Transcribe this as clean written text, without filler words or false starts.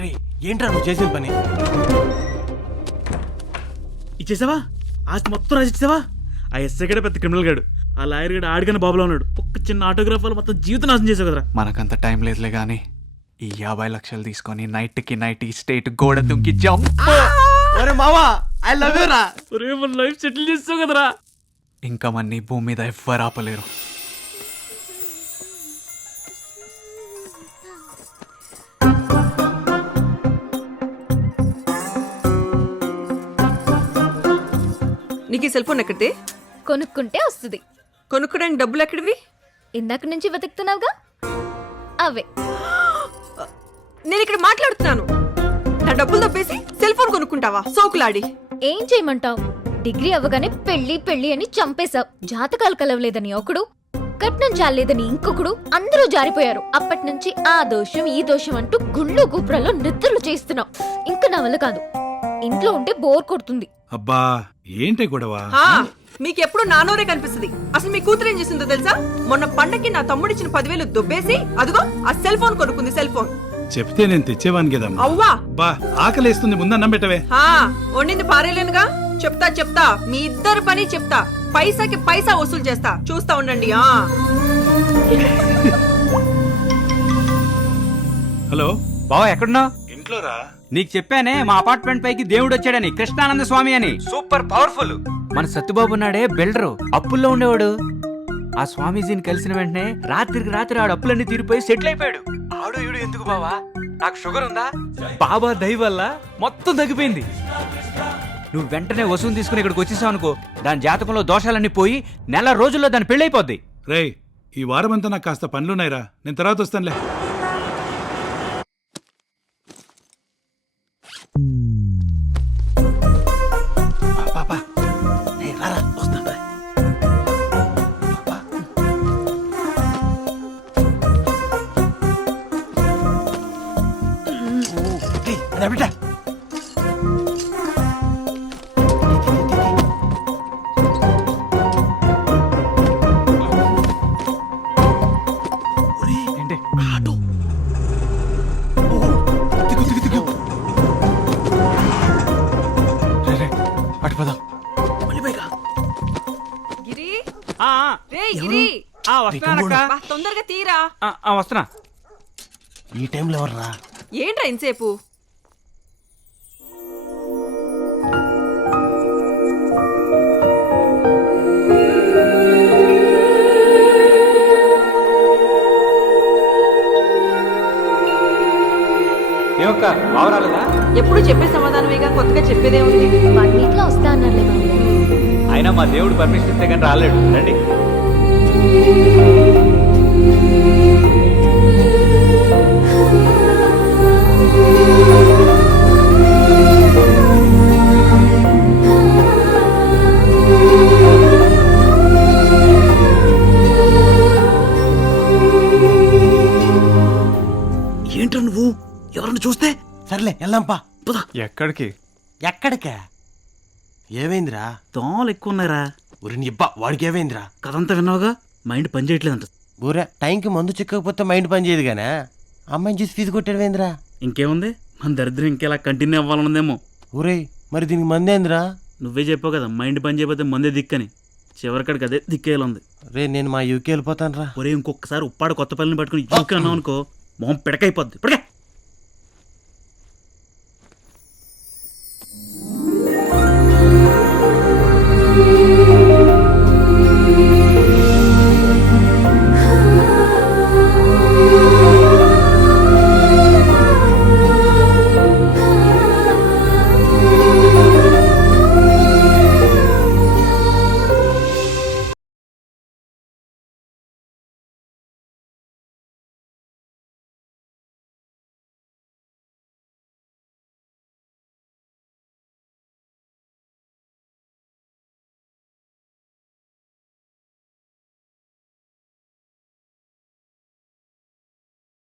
రే ఏంట్రా నువ్వు చేసిన పని? ఇచ్చేసావా? ఆస్తి మొత్తం రాసిచ్చావా? ఆ ఎస్ఐ గడే పెద్ద క్రిమినల్ గాడు, ఆ లాయర్ గడు ఆడిగానే బాబులో ఉన్నాడు. ఒక్క చిన్న ఆటోగ్రాఫ్ వల్ల మొత్తం జీవితం నాశనం చేసావు కదరా. మనకంత టైం లేదులే గానీ ఈ 50 లక్షలు తీసుకొని నైట్కి నైట్ ఈ స్టేట్ గోడ దుంకి జంప్. ఒరే మావా ఐ లవ్ యూ రా. ఒరే మన లైఫ్ సెటిల్ చేస్తావు కదరా. ఇంకా మన్ని భూమి మీద ఎవ్వరు ఆపలేరు. నీకు ఈ సెల్ ఫోన్ ఎక్కడిది? కొనుక్కుంటే వస్తుంది. కొనుక్కోడానికి డబ్బులు ఎక్కడివి? ఇందాక నుంచి వెతుకుతున్నావుగా, అవే. నేను ఇక్కడ మాట్లాడుతున్నాను. నా డబ్బులు తప్పేసి సెల్ ఫోన్ కొనుక్కుంటావా సోకులాడి? ఏం చేయమంటావు? డిగ్రీ అవ్వగానే పెళ్లి పెళ్లి అని చంపేశావు. జాతకాలు కలవలేదని ఒకడు, కట్నం చాలేదని ఇంకొకడు, అందరూ జారిపోయారు. అప్పటి నుంచి ఆ దోషం ఈ దోషం అంటూ గుళ్ళు గూపురాల్లో నిద్రలు చేస్తున్నావు. ఇంకా నా వల్ల కాదు. ఇంట్లో ఉంటే బోర్ కొడుతుంది. అబ్బా ఏంటి గొడవ? మీకెప్పుడు నానోరే కనిపిస్తుంది. అసలు మీ కూతురు ఏం చేసిందో తెలుసా? మొన్న పండక్కి నా తమ్ముడిచ్చిన 10,000 దొబ్బేసి అదిగో ఆ సెల్ ఫోన్ కొనుక్కుంది. సెల్ ఫోన్ చెప్తే నేను తెచ్చేవాని కదమ్మా. అవ్వా బా ఆకలేస్తుంది, ముందు అన్నం పెట్టవే. వండింది పారేలేనుగా. చెప్తా మీ ఇద్దరు పని చెప్తా. పైసాకి పైసా వసూలు చేస్తా. చూస్తా ఉండండి. హలో బావా ఎక్కడున్నావు? ఇంట్లోరా. నీకు చెప్పానే మా అపార్ట్మెంట్ పైకి దేవుడు వచ్చాడని, కృష్ణానంద స్వామి అని. Super powerful. మన సత్తుబాబు ఉన్నాడే బిల్డరు, అప్పుల్లో ఉండేవాడు. ఆ స్వామీజీని కలిసిన వెంటనే రాత్రికి రాత్రి ఆడు అప్పులన్నీ తీరిపోయి సెటిల్ అయిపోయాడు. ఆడు ఈడు ఎందుకు బావా, నాకు షుగర్ ఉందా? బాబా దయ వల్ల మొత్తం తగ్గిపోయింది. నువ్వు వెంటనే వసూలు తీసుకుని ఇక్కడికి వచ్చేసావు అనుకో, దాని జాతకంలో దోషాలన్నీ పోయి నెల రోజుల్లో దాని పెళ్ళైపోద్ది. రేయ్ ఈ వారమంతా నాకు కాస్త పనులున్నాయిరా, నేను తర్వాత వస్తానులే. ఏంటి అటు పద. గిరి, ఆ, రే గిరి, వస్తున్నానక్క. బా, తొందరగా తీరా. వస్తున్నా. ఈ టైంలో ఎవర్రా? ఏంట్రా ఇంతసేపు? ఏమక్క బావ రాలేదా? ఎప్పుడు చెప్పే సమాధానమేగా, కొత్తగా చెప్పేదే ఉంది. 1 వీక్ లో వస్తా అన్నారులే మామయ్య. అయినా మా దేవుడు పర్మిషన్ ఇస్తే కానీ రాలేడు. రండి. ఏంట్రా నువ్వు? ఎవరన్నా చూస్తే? సర్లే వెళ్దాంపా. ఎక్కడికి? ఎక్కడికా? ఏమైందిరా? దోమలు ఎక్కువ ఉన్నారా? ఊరి నీ ఇబ్బా వాడికి ఏమైందిరా? కథంతా విన్నావుగా, మైండ్ పని చేయట్లేదంట. ఊరే టైంకి మందు చిక్కకపోతే మైండ్ పని చేయదు గానే. అమ్మాయిని చూసి ఫీజు కొట్టాడువేంద్రా? ఇంకేముంది, మన దరిద్రం ఇంకెలా కంటిన్యూ అవ్వాలనుందేమో. ఊరే మరి దీనికి మందేంద్రా? నువ్వే చెప్పావు కదా మండి పని చేయకపోతే మందే దిక్కని. చివరికాడికి అదే దిక్కేయాలంది. రే నేను మా యూకే వెళ్ళిపోతాను రా. ఒరే ఇంకొకసారి ఉప్పాడు కొత్త పల్లిని పట్టుకుని యూకే అన్నావు అనుకో, మొహం పిడకైపోద్ది. ఇప్పటికే